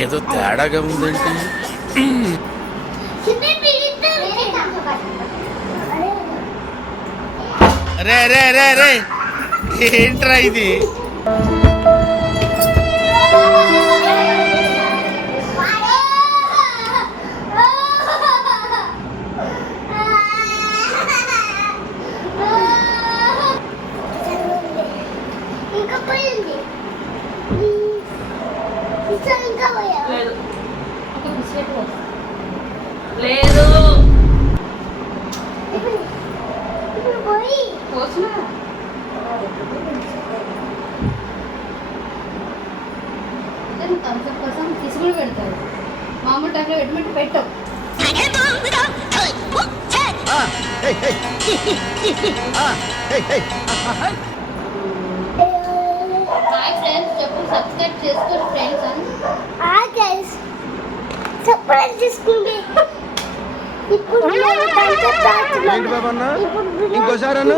ఏదో తేడాగా ఉందేంటి? రే రే రే రే ఏంట్రా ఇది? లేదు థమ్స్అప్ కోసం తీసుకుని పెడతారు. మామూలు టైంలో పెట్టమంటే పెట్టవు. హాయ్ ఫ్రెండ్స్, చెప్పు సబ్స్క్రైబ్ చేసుకోండి ఫ్రెండ్స్ అని. గైస్ సబ్స్క్రైబ్ చేసుకోండి. ఇప్పుడు ఇంకోసారి అన్న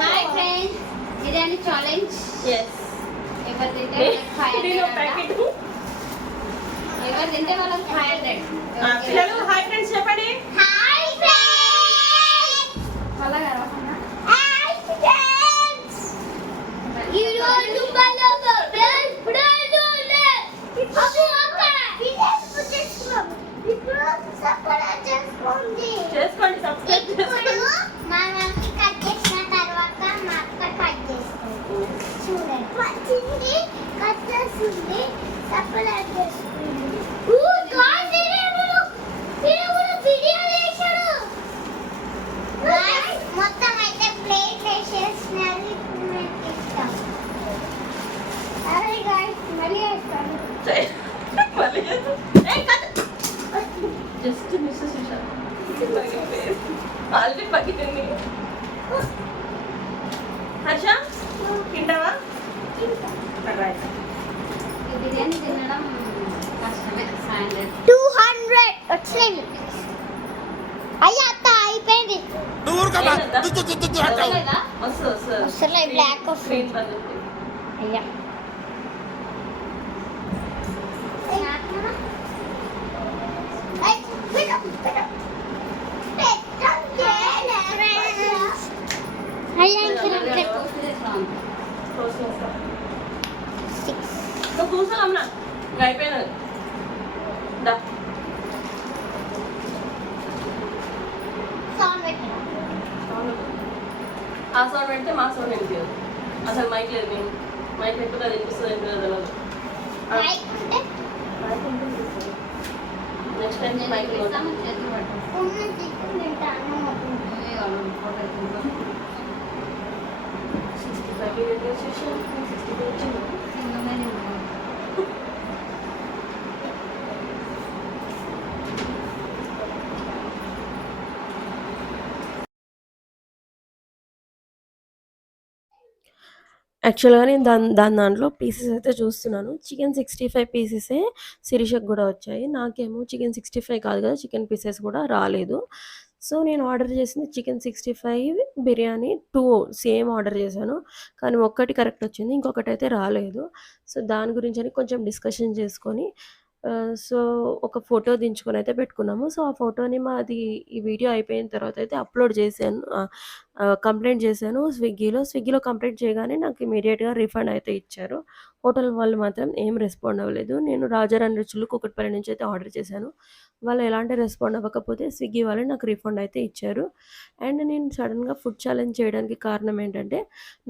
హాయ్ ఫ్రెండ్స్, బిర్యానీ ఛాలెంజ్. ఎవరు తింటే వాళ్ళకి 500. హాయ్ ఫ్రెండ్స్ చెప్పండి. Hi friends. అలాగా రాకుండా హాయ్ ఫ్రెండ్స్. ఈ రోజు మనం ఫ్రెండ్స్ ఇప్పుడు సబ్స్క్రైబ్ చేసుకోండి. సబ్స్క్రైబ్ చేసుకోండి. మా మమ్మీ కట్ చేసిన తర్వాత మా అక్క కట్ చేస్తుంది. చూడండి వచ్చింది, కట్ చేస్తుంది, సబ్స్క్రైబ్ చేసుకోండి. గాయ్స్ బిర్యానీ వేసాడు. గాయ్స్ మొత్తం అయితే ప్లేట్ వేసేసినారు. ఇప్పుడు మేము తింటాం. అరే గాయ్స్ మళ్ళీ వేస్తాను. జస్ట్ మిస్ సుషా ఆల్రెడీ పగిలింది. హర్ష తింటావా? ఈ బిర్యానీ తినడం కష్టమే. 500. 200 వచ్చింది. అయ్యా అత్త అయిపోయింది. లేదా? అసలు బ్లాక్ స్క్రీన్ బంద్ అయ్యా నువ్వు కూర్చో అమ్మ, ఇంకా అయిపోయినది. ఆ సౌండ్ పెడితే మా సౌండ్ వినిపించదు. అసలు మైక్ లేదు. మేము మైక్ లేకపోతే అది వినిపిస్తుంది తెలియదు. నెక్స్ట్ టైం మైక్ చేతులు పట్టు. 65 65 వచ్చింది. యాక్చువల్‌గా నేను దాంట్లో పీసెస్ అయితే చూస్తున్నాను. చికెన్ 65 పీసెసే శిరీషకి గూడా వచ్చాయి. నాకేమో చికెన్ 65 కాదు కదా! చికెన్ పీసెస్ కూడా రాలేదు. సో, నేను ఆర్డర్ చేసింది చికెన్ 65 బిర్యానీ 2 సేమ్ ఆర్డర్ చేశాను. కానీ ఒక్కటి కరెక్ట్ వచ్చింది. ఇంకొకటైతే రాలేదు. సో, దాని గురించని కొంచెం డిస్కషన్ చేసుకొని సో, ఒక ఫోటో దించుకొనైతే పెట్టుకున్నాము. సో, ఆ ఫోటోని మాది ఈ వీడియో అయిపోయిన తర్వాత అయితే అప్‌లోడ్ చేశాను. కంప్లెయింట్ చేశాను స్విగ్గీలో. స్విగ్గీలో కంప్లెయింట్ చేయగానే నాకు ఇమ్మీడియేట్‌గా రిఫండ్ అయితే ఇచ్చారు. హోటల్ వాళ్ళు మాత్రం ఏం రెస్పాండ్ అవ్వలేదు. నేను రాజారాణి రుచులు కూకట్పల్లి నుంచి అయితే ఆర్డర్ చేశాను. వాళ్ళు ఎలాంటి రెస్పాండ్ అవ్వకపోతే స్విగ్గీ వాళ్ళు నాకు రిఫండ్ అయితే ఇచ్చారు. అండ్ నేను సడెన్‌గా ఫుడ్ ఛాలెంజ్ చేయడానికి కారణం ఏంటంటే,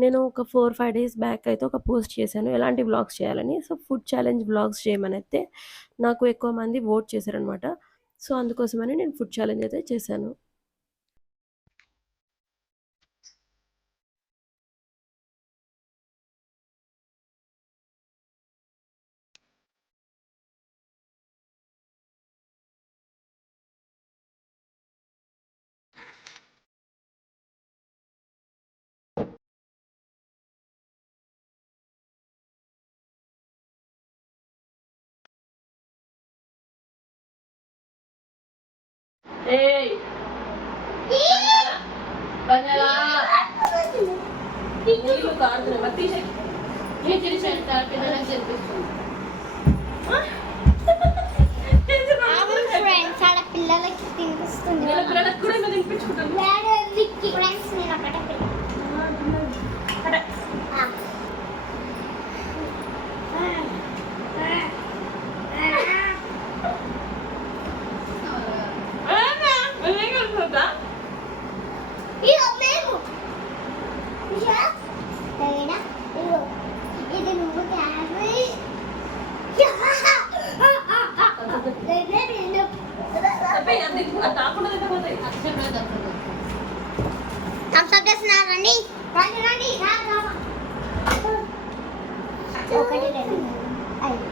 నేను ఒక 4, 5 డేస్ బ్యాక్ అయితే ఒక పోస్ట్ చేశాను. ఎలాంటి వ్లాగ్స్ చేయాలని. సో, ఫుడ్ ఛాలెంజ్ వ్లాగ్స్ చేయమనైతే నాకు ఎక్కువ మంది వోట్ చేశారనమాట. సో, అందుకోసమని నేను ఫుడ్ ఛాలెంజ్ అయితే చేశాను. ఏయ్ నీళ్ళు కారుతున్నాయి మరి తీసే నేను తెలిసి పిల్లలకు చెప్పిస్తాను. ఫ్రెండ్స్ ఆడ పిల్లలకి తినిపిస్తుంది. వీళ్ళ పిల్లలకు కూడా ఏమో తినిపించుకుంటాను. ఫ్రెండ్స్ నేను ఒకటే ఇది నువ్వు తాకుండా తింటే అక్షరం దక్కదు. రండి రండి రండి ఒకటి రెండు ఐదు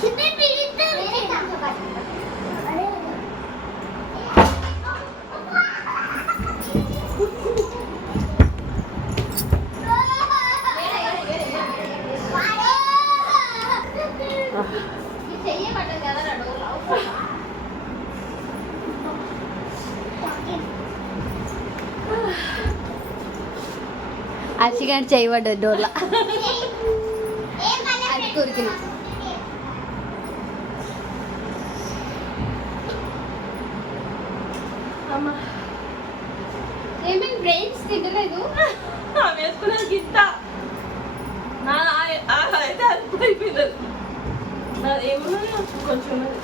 చిన్న చెయ్యబడ్డది కదా అచ్చిగాని చేయబడ్డది డోర్లా అది కురికిన ఏమేమి బ్రెయిన్స్ తినలేదు వేసుకున్నది గిత్త నా అయితే అయిపోయింది నాది ఏమున్నది కొంచెం ఉన్నది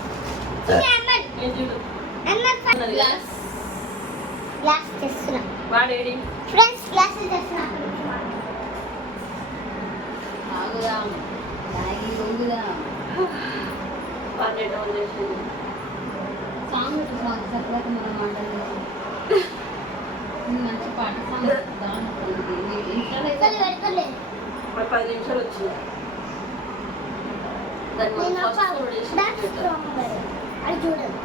చూడు గ్లాస్ గ్లాస్ తెస్తున్నా వాడేడి ఫ్రెండ్స్ గ్లాస్ తెస్తున్నా ఆగుదాం తాగి ఊగుదాం వాడే డౌన్ చేసింది సాంగ్ సాంగ్ చక్కగా మనం మాట్లాడలేదు మంచి పాట సాంగ్ ఇంట్లో పెడతలేదు మరి 10 నిమిషాలు వచ్చింది దాన్ని నేను మనం ఫస్ట్ లోడ్ చేసి పెట్టాలి. అది చూడదు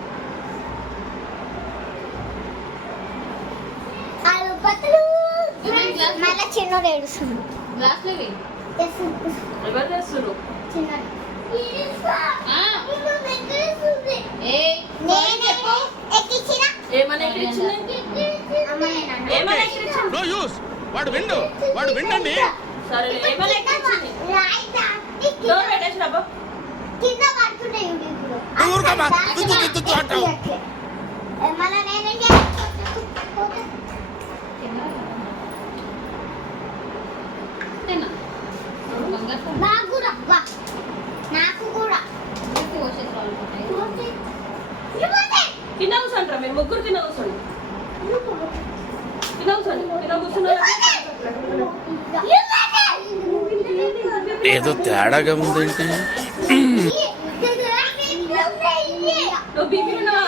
అది పత్తులు మళ్ళీ చిన్నోడు ఏడుస్తుంది గ్లాస్లో వేయి ఎవరు చేస్తున్నారు చిన్నోడు ఏమని ఎక్కించింది ఏమని ఎక్కించింది నో యూస్ వాడు విండండి. సరే ఏమని ఎక్కించింది డోర్ పెట్టేసిన అబ్బా కింద పడుతుండే ఇప్పుడు ఊరుకోమా, తుత్తు తుత్తు అంటావు. మళ్ళీ నేనేం తిన్నా బంగారు నాకు కూడా వా నాకు కూడా పోసేసుకోవాలి కింద కూర్చోంటారా మీరు ముగ్గురు కింద కూర్చోండి కింద కూర్చోండి కింద కూర్చున్నారు ఏదో తేడాగా ఉందేంటి? నువ్వు బీపీ ఉన్నావా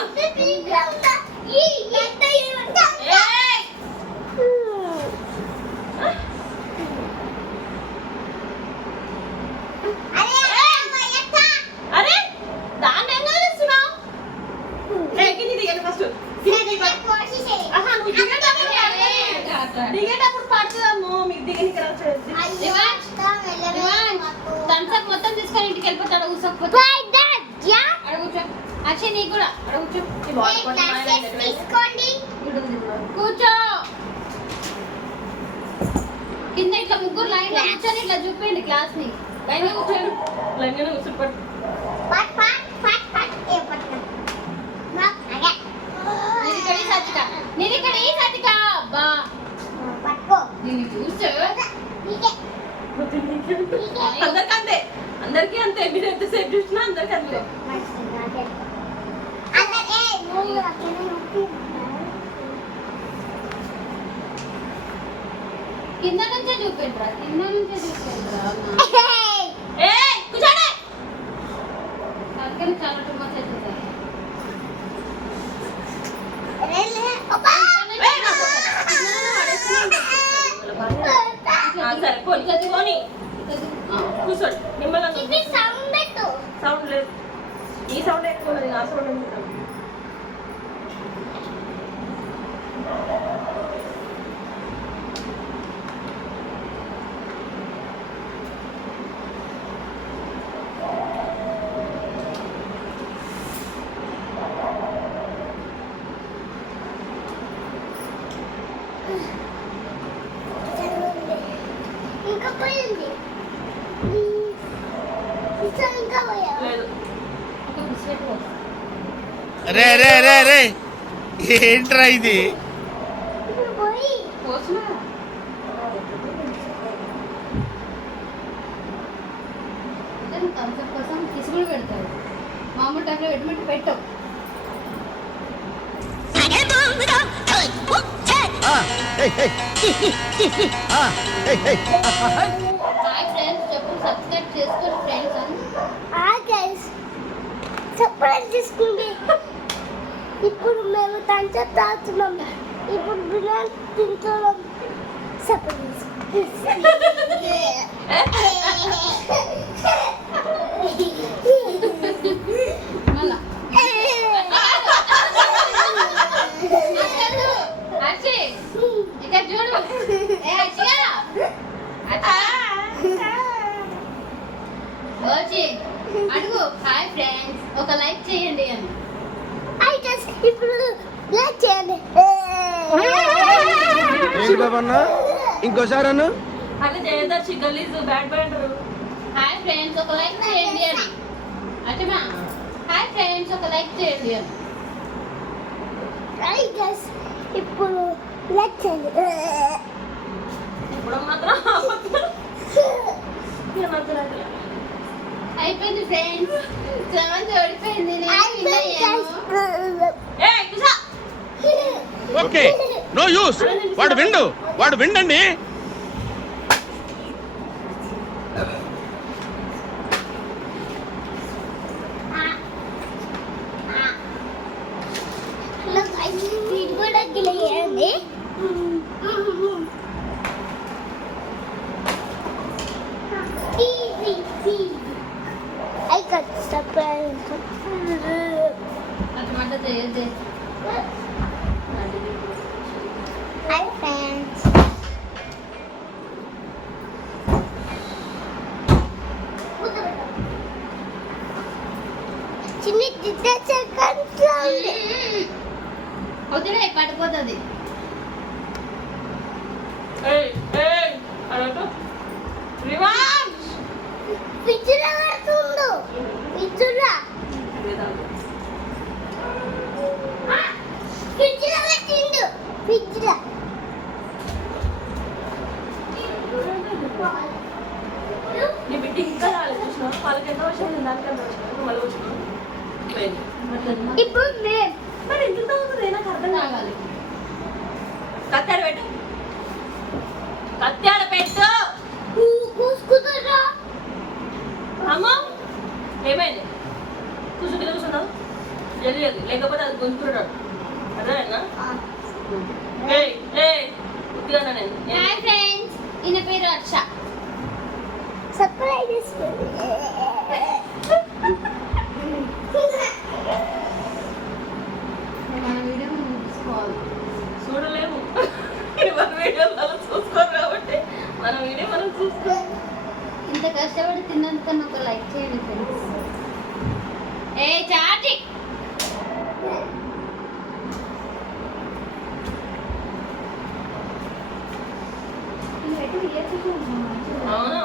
అరే దాన్ని ఏం చేస్తున్నావు కింది దిగండి ఫస్ట్ దిగేటప్పుడు పడుతుందమ్మో మీకు దిగని థమ్స్అప్ మొత్తం తీసుకొని ఇంటికి వెళ్ళిపోతాడు కూర్చోకపోతే అడుగుచో అక్షయ్ నీకు కూడా అడుగుచో కూర్చో కింద ఇట్లా ముగ్గురు లైన్ లో కూర్చొని ఇట్లా చూపించండి క్లాస్ ని లైన్ లో కూర్చోండి లంగా కూర్చొని పట్టు నిరికడి సతిక అబ్బా దీన్ని చూస్తే అందరికి అంతే అందరికీ అంతే మీరు ఎంతసేపు చూసినా అందరికి అంతే కింద నుంచే చూపించరా కింద నుంచే చూపించరా కూర్చోండి పక్కన చాలా టూ మచ్ అవుతుంది సరే పోనీ కూర్చోండి నిమ్మలంగా సౌండ్ లేదు ఈ సౌండ్ ఎక్కువ ఉన్నది ఆ సౌండ్ ఎందుకు రే రే రే రే ఏంట్రా ఇది? ఇప్పుడు పోయి పోస్తున్నా థమ్స్అప్ కోసం కిసుగులు పెడతారు. మామూలు టైంలో పెట్టమంటే పెట్టవు. హాయ్ ఫ్రెండ్స్ చెప్పు, సబ్స్క్రైబ్ చేసుకోండి ఫ్రెండ్స్ అని. గైస్ సర్ప్రైజ్ తీసుకుంది. ఇప్పుడు మేము తంచం తాగుతున్నాం. ఇప్పుడు బిర్యానీ తింటున్నాం. సర్ప్రైజ్ మళ్ళా హర్షి ఇక్కడ చూడు. ఏ హర్షిగా వచ్చి అడుగు హాయ్ ఫ్రెండ్స్ ఒక లైక్ చేయండి అని. ఇప్పుడు లైక్ చేయండి. ఏంటి బాబన్నా ఇంకోసారి అన్న అట్లా చేయదర్శి గలీజ్ బ్యాడ్ బ్యాడరు. హాయ్ ఫ్రెండ్స్ ఒక లైక్ చేయండి అని. అచ్చమా హాయ్ ఫ్రెండ్స్ ఒక లైక్ చేయండి అని. గైస్ ఇప్పుడు లైక్ చేయండి. ఇప్పుడు మాత్రం అయిపోయింది ఫ్రెండ్స్. సెవెంత్ ఓడిపోయింది. నేను win అయ్యాను. ఏయ్ కుసా ఓకే నో యూస్. వాడు విండండి. ఇది కూడా గిలేయండి. I got surprise. అట్లా చేయొద్దే. Hi friends. చిన్ని దిద్దే కంట్రోల్. వదిలే పడిపోతుంది. ఏయ్ ఏయ్ అడగ రివాన్స్ పిచ్చుల పడుతుండు. పిచ్చుల పిచ్చుల పట్టిండు. పిచ్చుల నీ బిడ్డ ఇంకా రాలేదు చూసినా వాళ్ళకి ఎంత వచ్చింది దానికి ఎంత వచ్చింది మళ్ళీ వచ్చినా ఇప్పుడు మేము మరి ఎందుకు తాగుతుంది నాకు అర్థం కావాలి. కత్తాడ పెట్టు కత్తాడ పెట్టు. కూసుకుంటారా? అమ్మా ఏమైంది? కూర్చుంటే కూర్చున్నావు తెలియదు లేకపోతే అది గొంతుకున్నాడు అదేనా? ఏయ్ ఏయ్ ఉద్యోగ నేను హాయ్ ఫ్రెండ్స్ ఈయన పేరు హర్ష. సర్ప్రైజ్. మన వీడియో మనం తీసుకోవాలి. చూడలేము మన వీడియోలో చూసుకోరు కాబట్టి మన వీడియో మనం చూసుకోవాలి. ఇంత కష్టపడి తిన్నందుకన్నా ఒక లైక్ చేయండి ఫ్రెండ్స్. ఏ చాటి అవును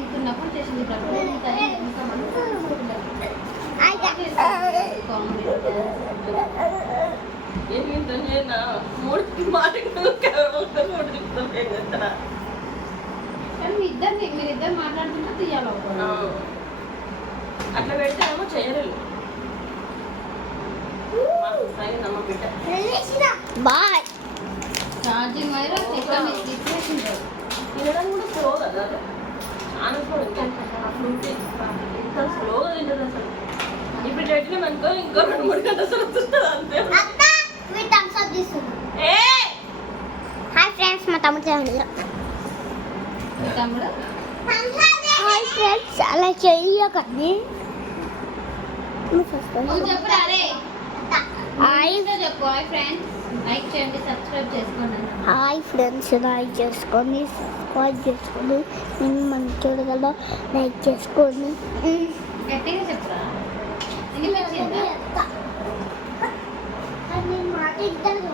ఇంతున్నప్పుడు చేసింది. ఏంటంటే మూడు మాటలు మీరిద్దరు మాట్లాడుతున్నా తీయాలి. అట్లా పెడితేనేమో చేయలేదు. అమ్మ బిడ్డ బాయ్. ఛార్జింగ్ వైర్ చెక్క మీద తీసేసింటారు. తినడం కూడా స్లో కదా చాలా స్లో. ఎంత స్లోగా తింటుంది అసలు. ఇప్పుడు పెట్టినాం అనుకో ఇంకో 2-3 గంటలు అసలు వస్తుంది అంతే. అత్త మీ థమ్స్ అప్ తీసుకున్నా. ఏ హాయ్ ఫ్రెండ్స్ మా తమ్ముడు ఛానల్. మీ తమ్ముడు హాయ్ ఫ్రెండ్స్ అలా చెయ్యకండి. నువ్వు చెప్పురా రే. హాయ్ చెప్పు హాయ్ ఫ్రెండ్స్ లైక్ చేయండి సబ్స్క్రైబ్ చేసుకోండి. హాయ్ ఫ్రెండ్స్ లైక్ చేసుకోండి సబ్స్క్రైబ్ చేసుకోండి. నేను మంచిగా కదా లైక్ చేసుకోండి. గట్టిగా చెప్పురా. వినిపించిందా? మాట ఇద్దరు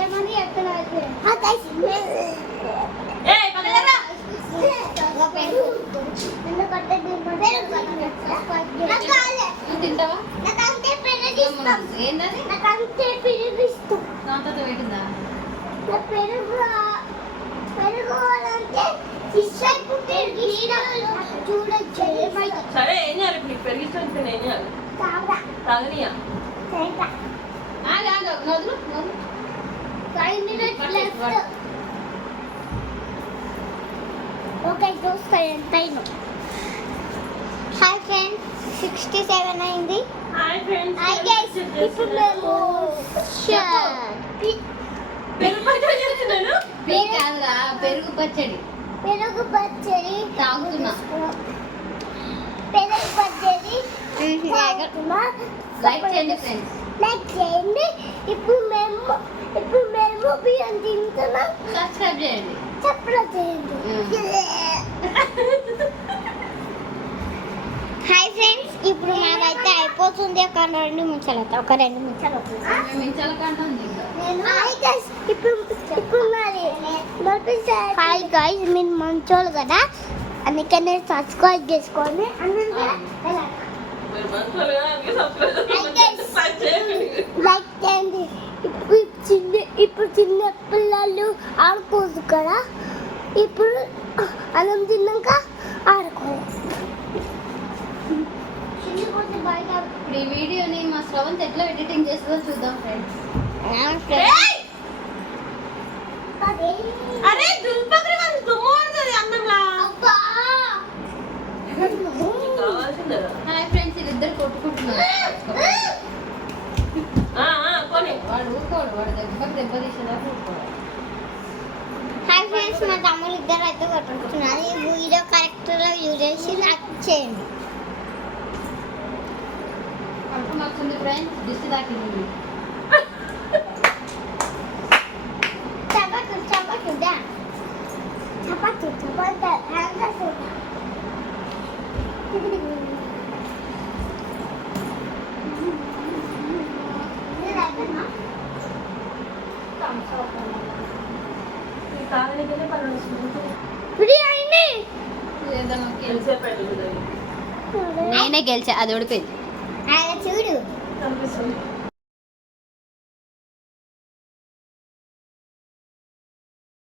ఏమని ఎక్కడ ఏ తింటావా నాకంటే పెరుగు ఇష్టం. ఏంటది నాకంటే పెరుగు ఇష్టం. దాంతో పెట్టిందా నా పెరుగు అంటే ఇష్టం పెరుగు ఇష్టం. చూడొచ్చు సరే ఏం చేయాలి ఇప్పుడు నీకు పెరిగి ఇష్టం ఇస్తే ఏం చేయాలి చాలా తాగనియా చాలా నదులు 5 minutes left. ఓకే చూస్తా ఎంతైనా. హాయ్ ఫ్రెండ్స్ 67 అయింది. హాయ్ ఫ్రెండ్స్ హాయ్ గైస్ ఇప్పుడు మేము పెరుగు పచ్చడి చేస్తున్నాను పీ కాదురా పెరుగు పచ్చడి పెరుగు పచ్చడి తాగుతున్నా పెరుగు పచ్చడి తాగుతున్నా. లైక్ చేయండి ఫ్రెండ్స్ లైక్ చేయండి. ఇప్పుడు మేము బియ్యం తింటున్నాం. సబ్స్క్రైబ్ చేయండి చప్పలు చేయండి. హాయ్ ఫ్రెండ్స్ ఇప్పుడు మాదైతే అయిపోతుంది. ఒక 2 నిమిషాలు అవుతుంది. ఒక 2 నిమిషాలు అవుతుంది. మేము ఇంచాల కంటాం హాయ్ గైస్ ఇప్పుడు మరి హాయ్ గైస్ మీరు మంచోళ్ళు కదా అందుకనే సబ్స్క్రైబ్ చేసుకోండి. మీరు మంచోళ్ళుగా అందుకే సబ్స్క్రైబ్ చేయండి. లైక్ చేయండి. ఇప్పుడు చిన్న పిల్లలు ఆడుకోదు కదా. ఇప్పుడు అన్నం తిన్నాక ఆడుకోవాలి. ఇప్పుడు ఈ వీడియోని మా శ్రవంత్ ఎట్లా ఎడిటింగ్ చేస్తుందో చూద్దాం ఫ్రెండ్స్ అరే దుల్పత్రి వాళ్ళు దుమ్ము పడుతుంది అన్నంలా కావాల్సిందే హాయ్ ఫ్రెండ్స్ వీళ్ళిద్దరు కొట్టుకుంటున్నారు కొని వాడు ఊరుకోడు వాడు దెబ్బ తీసేదాకా ఊరుకోడు హాయ్ ఫ్రెండ్స్ మా తమ్ముడు ఇద్దరు అయితే కొట్టుకుంటున్నారు. ఈ వీడియో కరెక్ట్గా యూజ్ చేసి లైక్ చేయండి. కడుపు నచ్చింది ఫ్రెండ్స్ దిష్టి తాకింది చపాతీ చపాతీ చపాతీ చపాతీ తాగనికనే 12 నిమిషాలు బిర్యానీ ఎంతసేపు పెట్టదు నేనే గెలిచా అది ఓడిపోయింది చూడు కనిపిస్తుంది